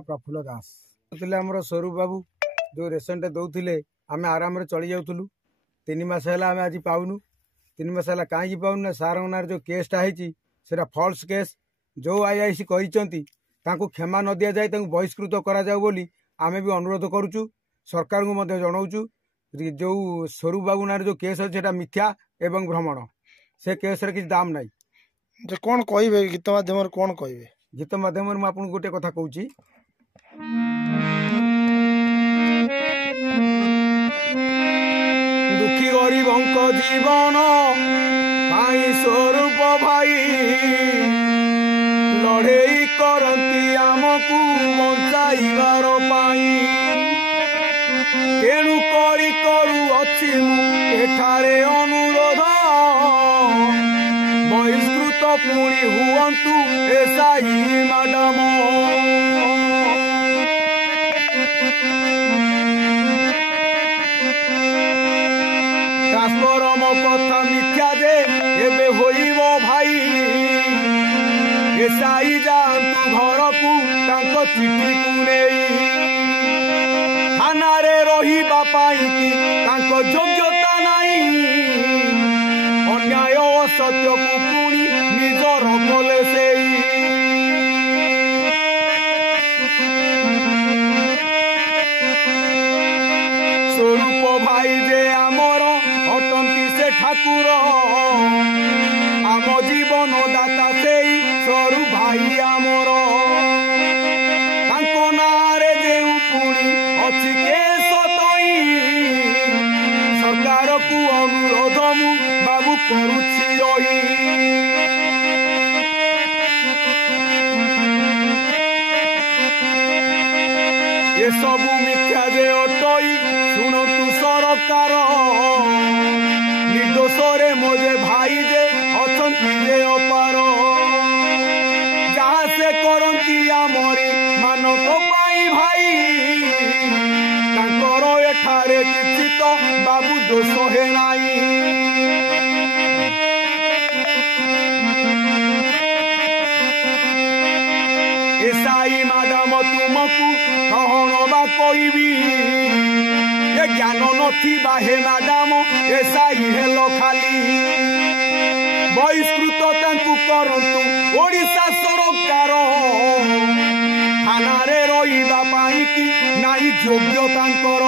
प्रफुल्ल दास आम स्वरूप बाबू जो रेसन दौले आम आराम चली जाऊँ 3 मास है आम आज पाऊनु 3 मास है कहीं पाऊनु ना सार ना जो केसटा है फल्स केस जो आईआईसी कहते क्षमा न दि जाए बहिष्कृत करा बोली आम भी अनुरोध करुचु सरकार को जनाऊँ जो स्वरूप बाबू ना जो केस अच्छे मिथ्या एवं भ्रमण से केस किसी दाम ना कौन कहे गीत माध्यम कौन कहे गीत माध्यम मुझे गोटे कथा कहूँ दुखी गरीबों जीवन स्वरूप भाई लड़े करती आमको बचाइबार तेणु करुअछि एठारे अनुरोध बहिष्कृत पुणी हुअन्तु एसआई मैडम ट्रांसफॉर्म कथा मिथ्या दे एबे होइब भाई एसआई जातु घर को तांको चिठी को नहीं थाना रे रहिबा पाई कि तांको योग्यता नहीं अन्याय असत्य को पुणी निजर कले से स्वरूप भाई जे आमर अटंती से ठाकुर आम जीवन दाता से स्वरूप भाई आमर तांको नारे देउ पुणी अछि केस तई सरकार को अनुरोध मु बाबू करुछि रही ये सबू मिथ्या जे अटई शुणु सरकार निर्दोष मोजे भाई जे अछंती जे अपार जहाँ से करती आमरी मानक पाई भाई तांकर एठारे किछि तो बाबू दोष है नाई एसआई मैडम तुमको कौन बा कहबी ये ज्ञान नथिबा हे मैडम एसआई हेलो खाली बहिष्कृत तांकु करंतु ओडिशा सरकार थाना रे रहिबा पाई कि नाई योग्य तांकर।